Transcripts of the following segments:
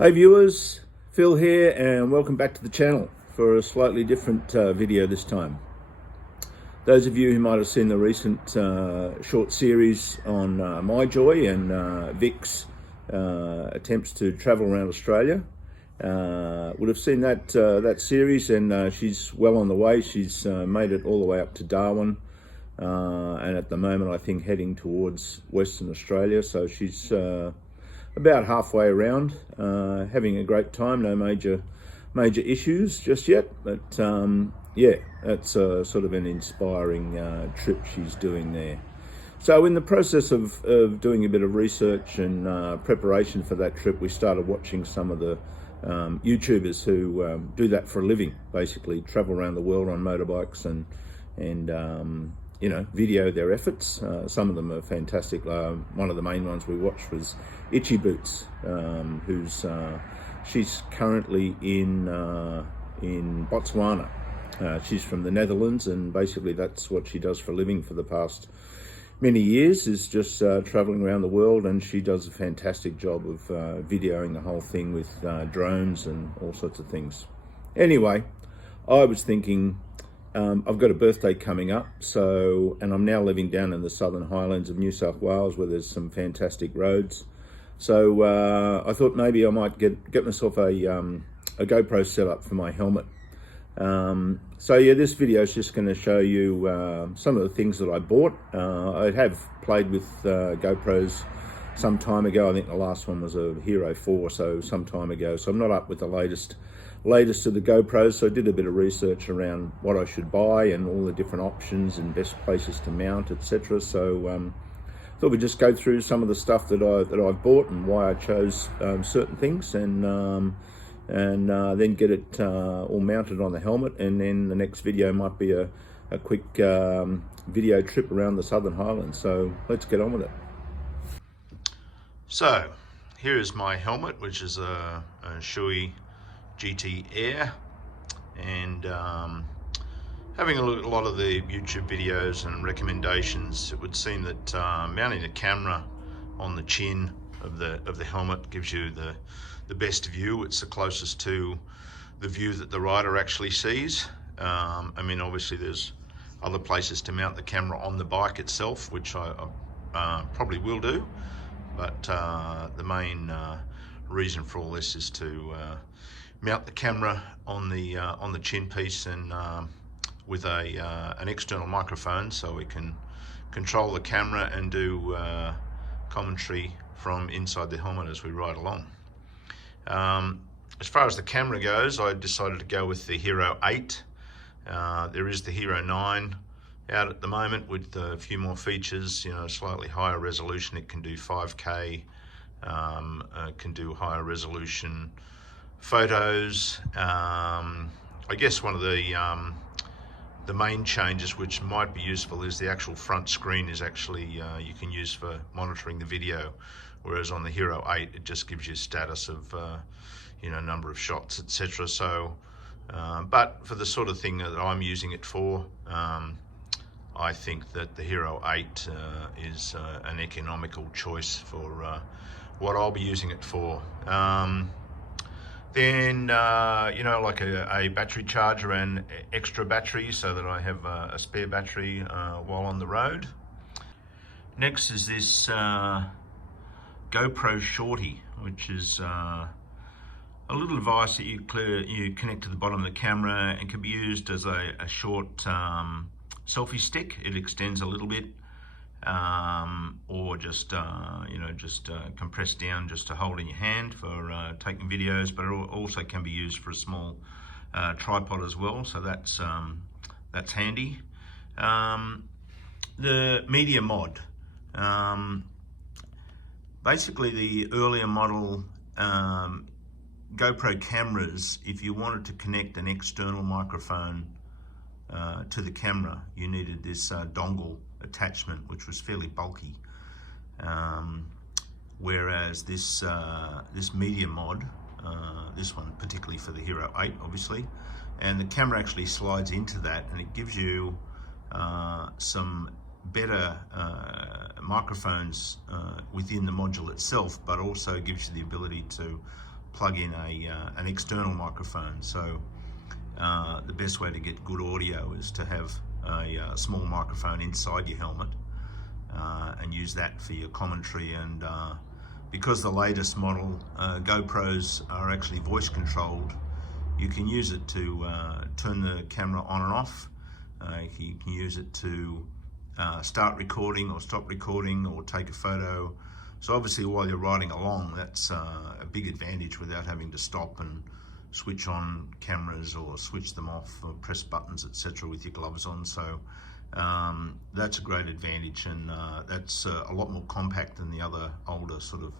Hey viewers, Phil here and welcome back to the channel for a slightly different video this time. Those of you who might have seen the recent short series on my joy and Vic's attempts to travel around Australia would have seen that series, and she's well on the way. She's made it all the way up to Darwin, and at the moment I think heading towards Western Australia, so she's about halfway around, having a great time. No major issues just yet, but yeah, that's sort of an inspiring trip she's doing there. So in the process of doing a bit of research and preparation for that trip, we started watching some of the YouTubers who do that for a living, basically travel around the world on motorbikes and you know, video their efforts. Some of them are fantastic. One of the main ones we watched was Itchy Boots, she's currently in Botswana. She's from the Netherlands, and basically that's what she does for a living for the past many years, is just traveling around the world, and she does a fantastic job of videoing the whole thing with drones and all sorts of things. Anyway, I was thinking, I've got a birthday coming up, and I'm now living down in the Southern Highlands of New South Wales, where there's some fantastic roads. So I thought maybe I might get myself a GoPro set up for my helmet. So yeah, this video is just going to show you some of the things that I bought. I have played with GoPros some time ago. I think the last one was a Hero 4, so some time ago. So I'm not up with the latest of the GoPros, so I did a bit of research around what I should buy and all the different options and best places to mount, etc. So thought we'd just go through some of the stuff that I've bought and why I chose certain things, and then get it all mounted on the helmet. And then the next video might be a quick video trip around the Southern Highlands. So let's get on with it. So here is my helmet, which is a Shoei GT Air, and having a look at a lot of the YouTube videos and recommendations, it would seem that mounting a camera on the chin of the helmet gives you the best view. It's the closest to the view that the rider actually sees. I mean, obviously there's other places to mount the camera on the bike itself, which I probably will do, but the main reason for all this is to mount the camera on the chin piece, and with an external microphone, so we can control the camera and do commentary from inside the helmet as we ride along. As far as the camera goes, I decided to go with the Hero 8. There is the Hero 9 out at the moment with a few more features, you know, slightly higher resolution. It can do 5K, can do higher resolution photos. I guess one of the main changes which might be useful is the actual front screen is actually you can use for monitoring the video, whereas on the Hero 8 it just gives you status of you know, number of shots, etc. So but for the sort of thing that I'm using it for, I think that the Hero 8 is an economical choice for what I'll be using it for. Then you know, like a battery charger and extra battery, so that I have a spare battery while on the road. Next is this Gopro Shorty, which is a little device that you connect to the bottom of the camera and can be used as a short selfie stick. It extends a little bit, or just you know, just compressed down just to hold in your hand for taking videos, but it also can be used for a small tripod as well, so that's handy. The media mod, basically the earlier model GoPro cameras, if you wanted to connect an external microphone to the camera, you needed this dongle attachment, which was fairly bulky, whereas this media mod, this one particularly for the Hero 8 obviously, and the camera actually slides into that, and it gives you some better microphones within the module itself, but also gives you the ability to plug in an external microphone. So the best way to get good audio is to have a small microphone inside your helmet and use that for your commentary. And because the latest model GoPros are actually voice controlled, you can use it to turn the camera on and off. You can use it to start recording or stop recording or take a photo. So obviously while you're riding along, that's a big advantage without having to stop and switch on cameras or switch them off or press buttons, etc. with your gloves on. So that's a great advantage, and that's a lot more compact than the other older sort of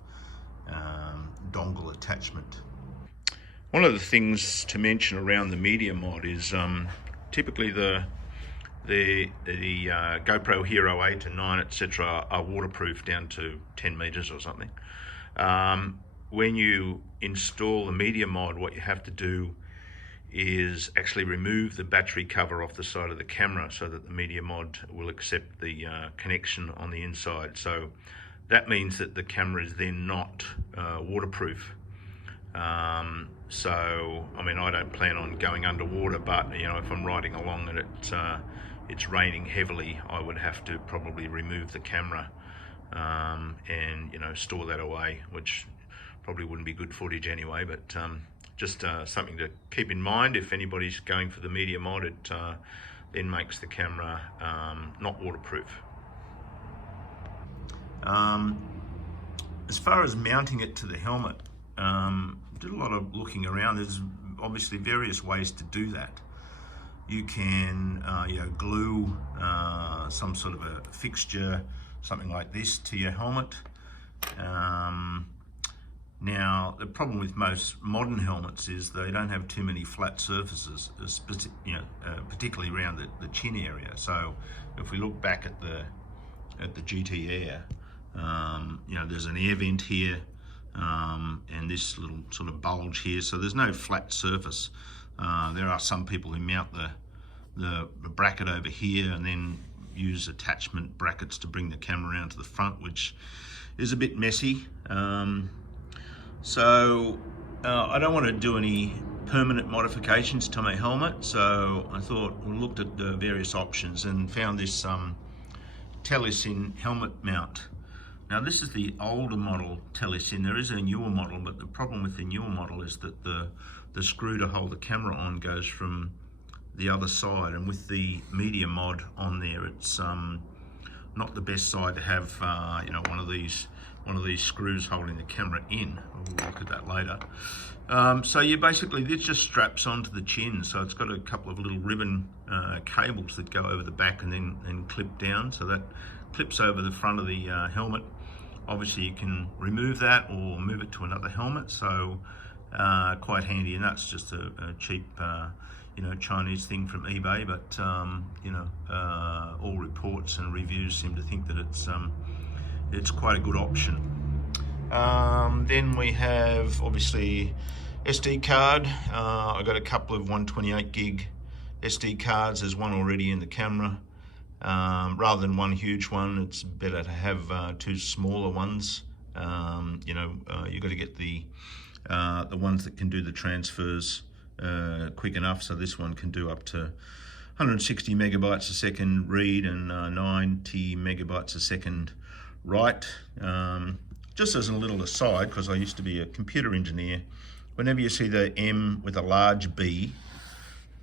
dongle attachment. One of the things to mention around the media mod is typically the GoPro Hero 8 and 9, etc. are waterproof down to 10 meters or something. When you install the media mod, what you have to do is actually remove the battery cover off the side of the camera so that the media mod will accept the connection on the inside. So that means that the camera is then not waterproof. So I mean, I don't plan on going underwater, but you know, if I'm riding along and it's raining heavily, I would have to probably remove the camera and, you know, store that away, which probably wouldn't be good footage anyway, but just something to keep in mind. If anybody's going for the media mod, it then makes the camera not waterproof. As far as mounting it to the helmet, did a lot of looking around. There's obviously various ways to do that. You can you know, glue some sort of a fixture, something like this, to your helmet. Now, the problem with most modern helmets is they don't have too many flat surfaces, you know, particularly around the chin area. So, if we look back at the GT Air, you know, there's an air vent here and this little sort of bulge here. So there's no flat surface. There are some people who mount the bracket over here and then use attachment brackets to bring the camera around to the front, which is a bit messy. So I don't want to do any permanent modifications to my helmet, so I thought we looked at the various options and found this Telesin helmet mount. Now this is the older model Telesin. There is a newer model, but the problem with the newer model is that the screw to hold the camera on goes from the other side, and with the media mod on there, it's not the best side to have you know, one of these screws holding the camera in. We'll look at that later. So you basically, this just straps onto the chin, so it's got a couple of little ribbon cables that go over the back and then clip down, so that clips over the front of the helmet. Obviously you can remove that or move it to another helmet, so quite handy. And that's just a cheap you know, Chinese thing from eBay, but you know, all reports and reviews seem to think that it's quite a good option. Then we have obviously SD card. I got a couple of 128 gig SD cards. There's one already in the camera. Rather than one huge one, it's better to have two smaller ones. You know, you've got to get the ones that can do the transfers quick enough. So this one can do up to 160 megabytes a second read and 90 megabytes a second write. Just as a little aside, because I used to be a computer engineer, whenever you see the M with a large B,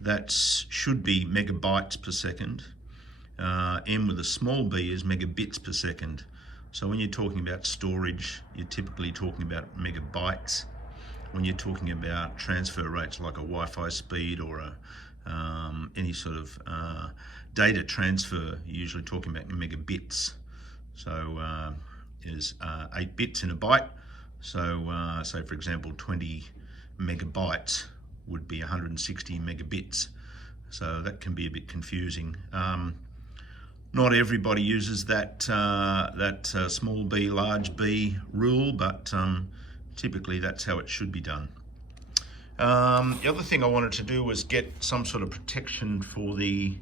that should be megabytes per second. M with a small b is megabits per second. So when you're talking about storage, you're typically talking about megabytes. When you're talking about transfer rates like a Wi-Fi speed or any sort of data transfer, you're usually talking about megabits. So is 8 bits in a byte. So say for example 20 megabytes would be 160 megabits. So that can be a bit confusing. Not everybody uses that small b, large B rule, but typically that's how it should be done. The other thing I wanted to do was get some sort of protection for the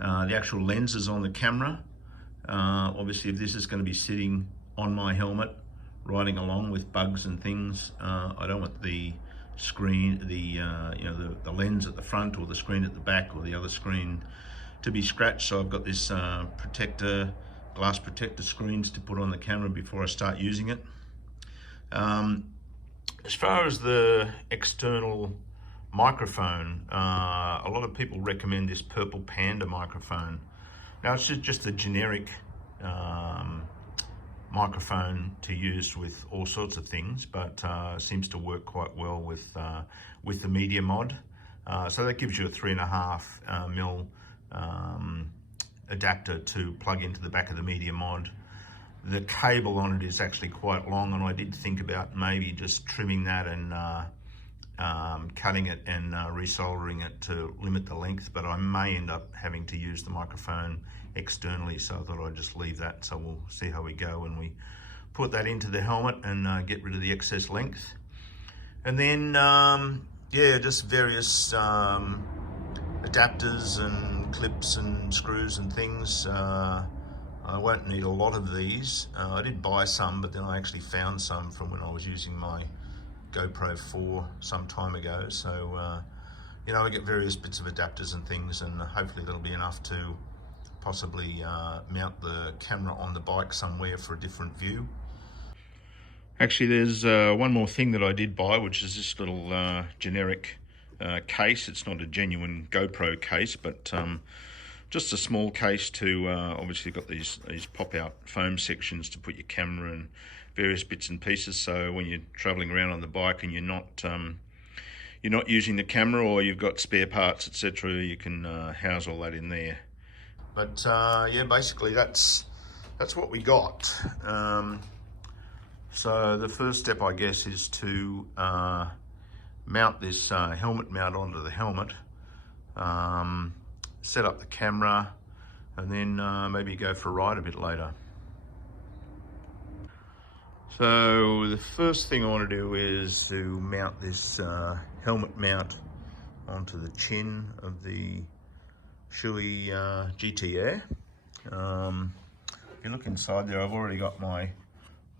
actual lenses on the camera. Obviously, if this is going to be sitting on my helmet riding along with bugs and things. I don't want the screen, the lens at the front or the screen at the back or the other screen to be scratched. So I've got this glass protector screens to put on the camera before I start using it. As far as the external microphone, a lot of people recommend this purple Panda microphone. Now it's just a generic microphone to use with all sorts of things, but seems to work quite well with the media mod. So that gives you a 3.5 mil adapter to plug into the back of the media mod. The cable on it is actually quite long, and I did think about maybe just trimming that and cutting it and resoldering it to limit the length, but I may end up having to use the microphone externally, so I thought I'd just leave that. So we'll see how we go when we put that into the helmet and get rid of the excess length. And then yeah, just various adapters and clips and screws and things. I won't need a lot of these. I did buy some, but then I actually found some from when I was using my GoPro 4 some time ago. So you know, I get various bits of adapters and things, and hopefully that'll be enough to possibly mount the camera on the bike somewhere for a different view. Actually, there's one more thing that I did buy, which is this little generic case. It's not a genuine GoPro case, but just a small case to obviously got these pop-out foam sections to put your camera and various bits and pieces. So when you're traveling around on the bike and you're not using the camera, or you've got spare parts, etc., you can house all that in there. But yeah, basically that's what we got. So the first step, I guess, is to mount this helmet mount onto the helmet, set up the camera, and then maybe go for a ride a bit later. So the first thing I want to do is to mount this helmet mount onto the chin of the Shoei GT Air. If you look inside there, I've already got my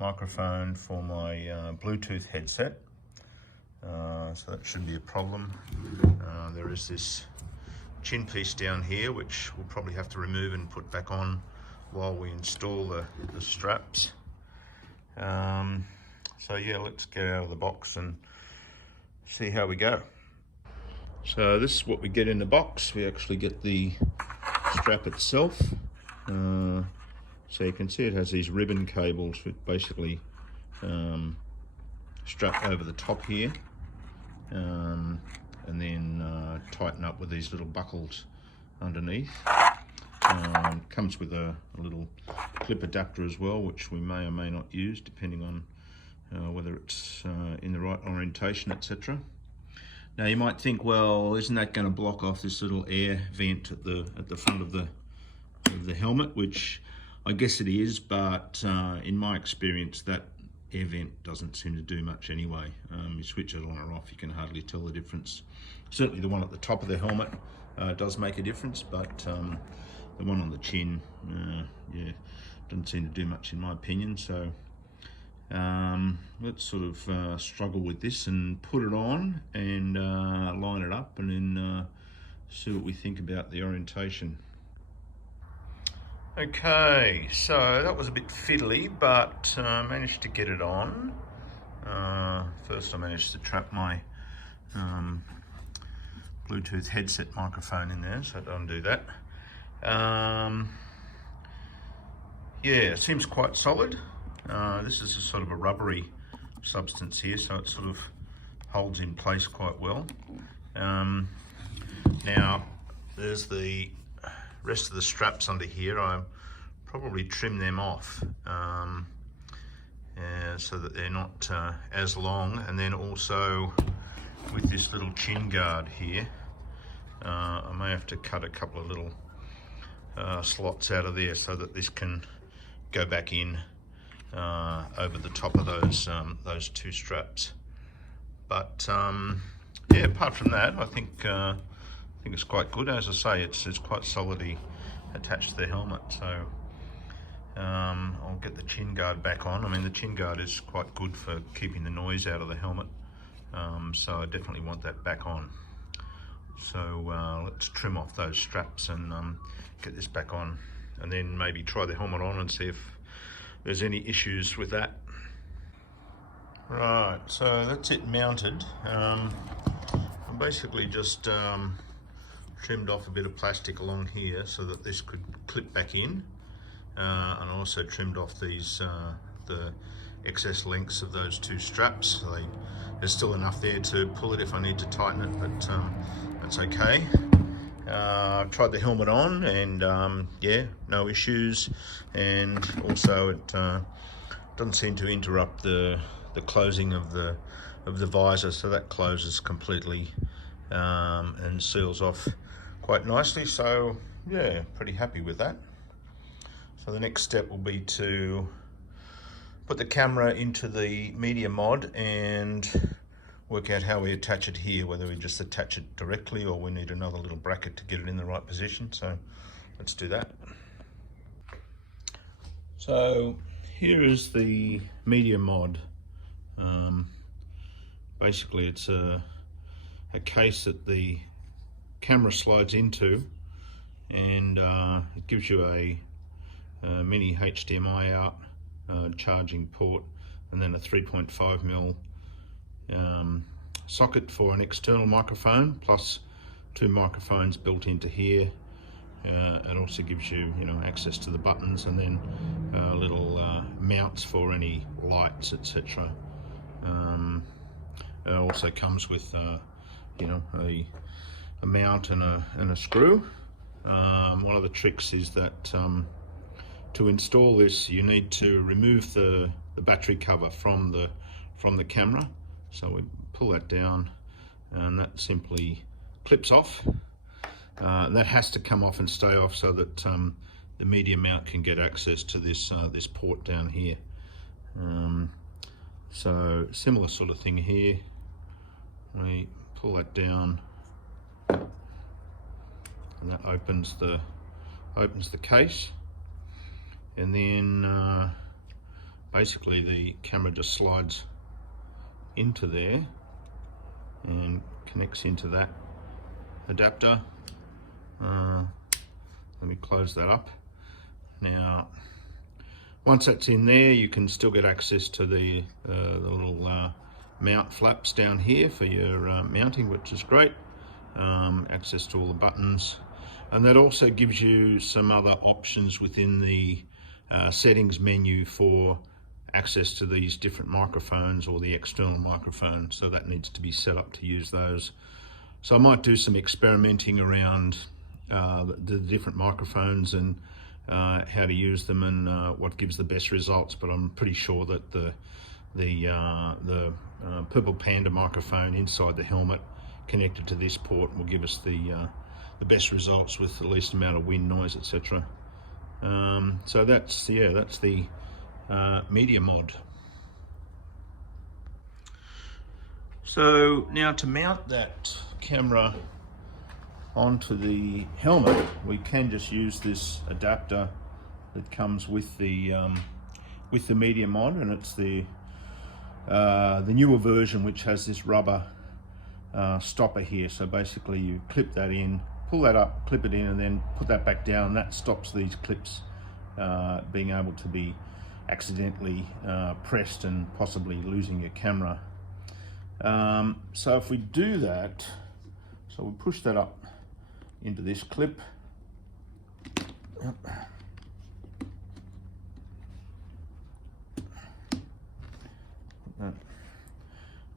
microphone for my Bluetooth headset, so that shouldn't be a problem. There is this chin piece down here, which we'll probably have to remove and put back on while we install the straps. So yeah, let's get out of the box and see how we go. So this is what we get in the box. We actually get the strap itself. So you can see it has these ribbon cables which basically strap over the top here, and then tighten up with these little buckles underneath. Comes with a little clip adapter as well, which we may or may not use depending on whether it's in the right orientation, etc. Now you might think, well, isn't that going to block off this little air vent at the front of the helmet? Which I guess it is, but in my experience, that air vent doesn't seem to do much anyway. You switch it on or off, you can hardly tell the difference. Certainly the one at the top of the helmet does make a difference, but the one on the chin, yeah, doesn't seem to do much in my opinion. So let's sort of struggle with this and put it on and line it up, and then see what we think about the orientation. Okay, so that was a bit fiddly, but managed to get it on. First I managed to trap my Bluetooth headset microphone in there, so don't do that. Yeah, it seems quite solid. This is a sort of a rubbery substance here, so it sort of holds in place quite well. Now, there's the rest of the straps under here. I'll probably trim them off so that they're not as long. And then also with this little chin guard here, I may have to cut a couple of little slots out of there so that this can go back in over the top of those two straps. But yeah, apart from that, I think it's quite good. As I say, it's quite solidly attached to the helmet. So I'll get the chin guard back on. I mean, the chin guard is quite good for keeping the noise out of the helmet, so I definitely want that back on. So let's trim off those straps and get this back on, and then maybe try the helmet on and see if there's any issues with that. Right, so that's it mounted. I basically just trimmed off a bit of plastic along here so that this could clip back in, and also trimmed off these the excess lengths of those two straps. So there's still enough there to pull it if I need to tighten it, but that's okay. I've tried the helmet on, and yeah, no issues, and also it doesn't seem to interrupt the closing of the visor, so that closes completely and seals off quite nicely. So yeah, pretty happy with that. So the next step will be to put the camera into the media mod and work out how we attach it here, whether we just attach it directly or we need another little bracket to get it in the right position. So let's do that. So here is the media mod. Basically it's a case that the camera slides into, and it gives you a mini HDMI out, charging port, and then a 3.5mm socket for an external microphone, plus two microphones built into here. It also gives you, access to the buttons, and then little mounts for any lights, etc. It also comes with, a mount and a screw. One of the tricks is that to install this, you need to remove the battery cover from the camera. So we pull that down, and that simply clips off. That has to come off and stay off so that the media mount can get access to this port down here. So similar sort of thing here. We pull that down, and that opens the case, and then basically the camera just slides into there and connects into that adapter. Let me close that up. Now, once that's in there, you can still get access to the little mount flaps down here for your mounting, which is great. Access to all the buttons, and that also gives you some other options within the settings menu for access to these different microphones or the external microphone. So that needs to be set up to use those. So I might do some experimenting around the different microphones and how to use them and what gives the best results, but I'm pretty sure that the purple Panda microphone inside the helmet connected to this port will give us the best results with the least amount of wind noise, etc. So that's the media mod. So now to mount that camera onto the helmet, we can just use this adapter that comes with the media mod, and it's the newer version, which has this rubber stopper here. So basically you clip that in, pull that up, clip it in, and then put that back down, and that stops these clips being able to be accidentally pressed and possibly losing your camera. So if we do that, so we push that up into this clip.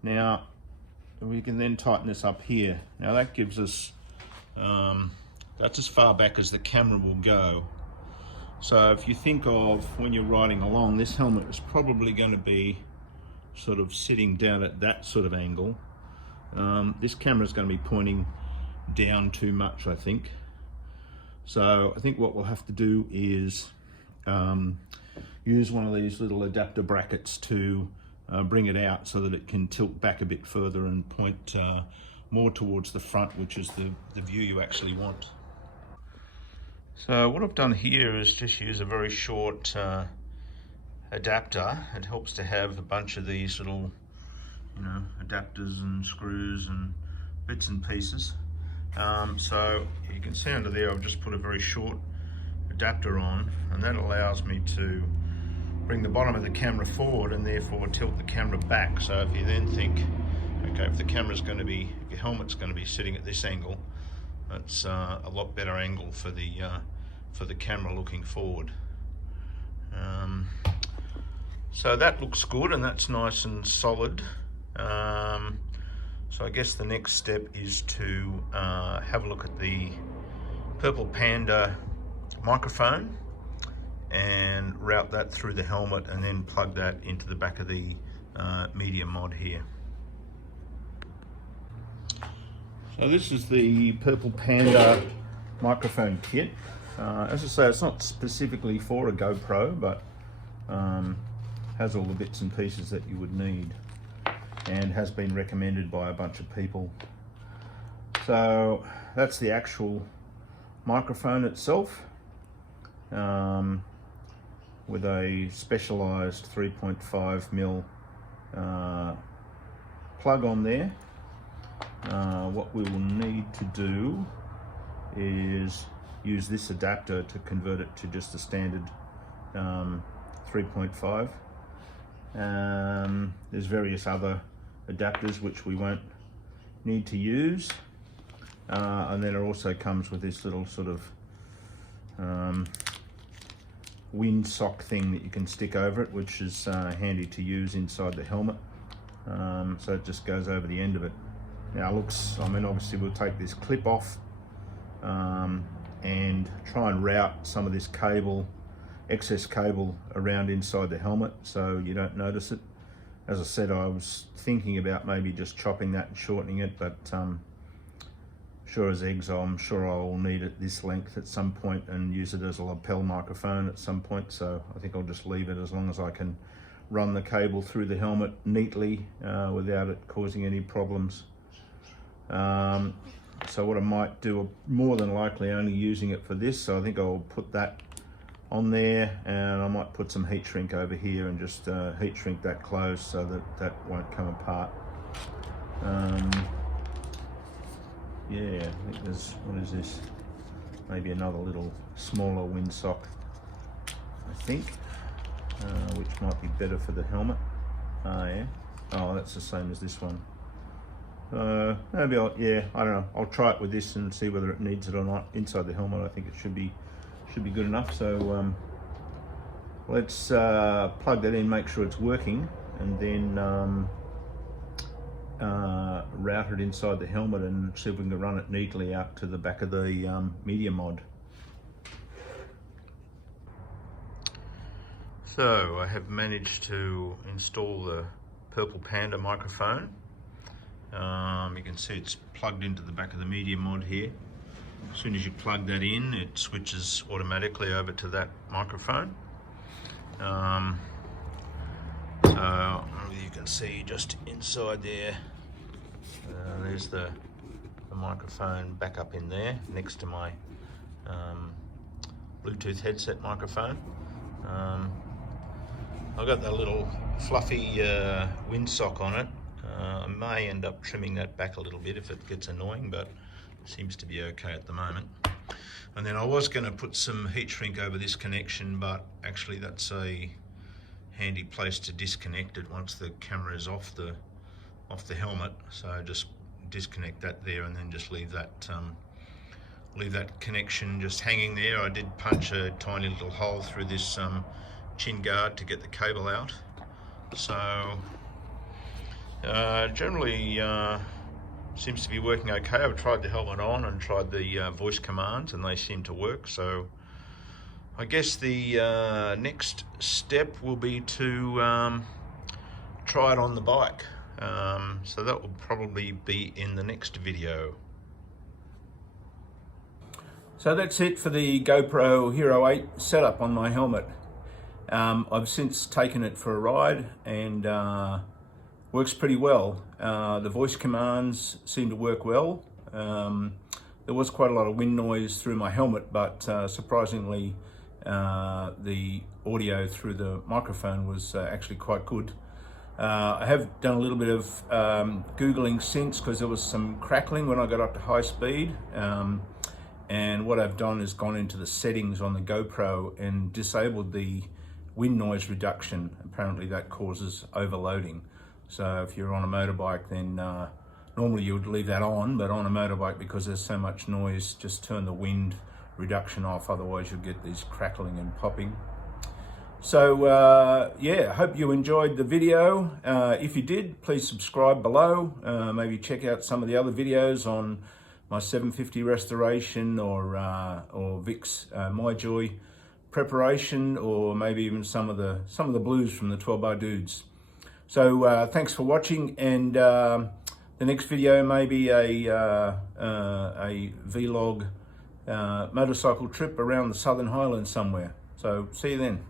Now we can then tighten this up here. Now that gives us, that's as far back as the camera will go. So if you think of when you're riding along, this helmet is probably going to be sort of sitting down at that sort of angle. This camera is going to be pointing down too much, I think. So I think what we'll have to do is use one of these little adapter brackets to bring it out so that it can tilt back a bit further and point more towards the front, which is the view you actually want. So what I've done here is just use a very short adapter. It helps to have a bunch of these little, adapters and screws and bits and pieces. So you can see under there I've just put a very short adapter on, and that allows me to bring the bottom of the camera forward and therefore tilt the camera back. So if you then think, okay, if your helmet's going to be sitting at this angle, that's a lot better angle for the camera looking forward. So that looks good and that's nice and solid. So I guess the next step is to have a look at the Purple Panda microphone and route that through the helmet and then plug that into the back of the media mod here. So this is the Purple Panda microphone kit. As I say, it's not specifically for a GoPro, but has all the bits and pieces that you would need, and has been recommended by a bunch of people. So that's the actual microphone itself, with a specialized 3.5mm plug on there. What we will need to do is use this adapter to convert it to just a standard 3.5. There's various other adapters which we won't need to use, and then it also comes with this little sort of windsock thing that you can stick over it, which is handy to use inside the helmet. So it just goes over the end of it. Now obviously we'll take this clip off and try and route some of this excess cable around inside the helmet so you don't notice it. As I said, I was thinking about maybe just chopping that and shortening it, but sure as eggs, I'm sure I'll need it this length at some point and use it as a lapel microphone at some point, so I think I'll just leave it as long as I can run the cable through the helmet neatly without it causing any problems. So what I might do, more than likely only using it for this, so I think I'll put that on there, and I might put some heat shrink over here and just heat shrink that closed so that that won't come apart. Yeah, I think there's, what is this? Maybe another little smaller windsock, I think, which might be better for the helmet. Yeah. Oh, that's the same as this one. Maybe I don't know. I'll try it with this and see whether it needs it or not. Inside the helmet, I think it should be good enough. So let's plug that in, make sure it's working, and then route it inside the helmet and see if we can run it neatly out to the back of the media mod. So I have managed to install the Purple Panda microphone. You can see it's plugged into the back of the media mod here. As soon as you plug that in, it switches automatically over to that microphone. So you can see just inside there, there's the microphone back up in there next to my Bluetooth headset microphone. I've got that little fluffy windsock on it. I may end up trimming that back a little bit if it gets annoying, but it seems to be okay at the moment. And then I was going to put some heat shrink over this connection, but actually that's a handy place to disconnect it once the camera is off the helmet. So just disconnect that there and then just leave that connection just hanging there. I did punch a tiny little hole through this chin guard to get the cable out. So generally seems to be working okay. I've tried the helmet on and tried the voice commands and they seem to work. So I guess the next step will be to try it on the bike. So that will probably be in the next video. So that's it for the GoPro Hero 8 setup on my helmet. I've since taken it for a ride and works pretty well. The voice commands seem to work well. there was quite a lot of wind noise through my helmet, but surprisingly the audio through the microphone was actually quite good. I have done a little bit of Googling since, because there was some crackling when I got up to high speed. And what I've done is gone into the settings on the GoPro and disabled the wind noise reduction. Apparently that causes overloading. So if you're on a motorbike, then normally you would leave that on, but on a motorbike, because there's so much noise, just turn the wind reduction off, otherwise you'll get these crackling and popping. So yeah, hope you enjoyed the video. If you did, please subscribe below. Maybe check out some of the other videos on my 750 restoration, or Vic's My Joy preparation, or maybe even some of the blues from the 12 bar dudes. So thanks for watching, and the next video may be a vlog motorcycle trip around the Southern Highlands somewhere. So see you then.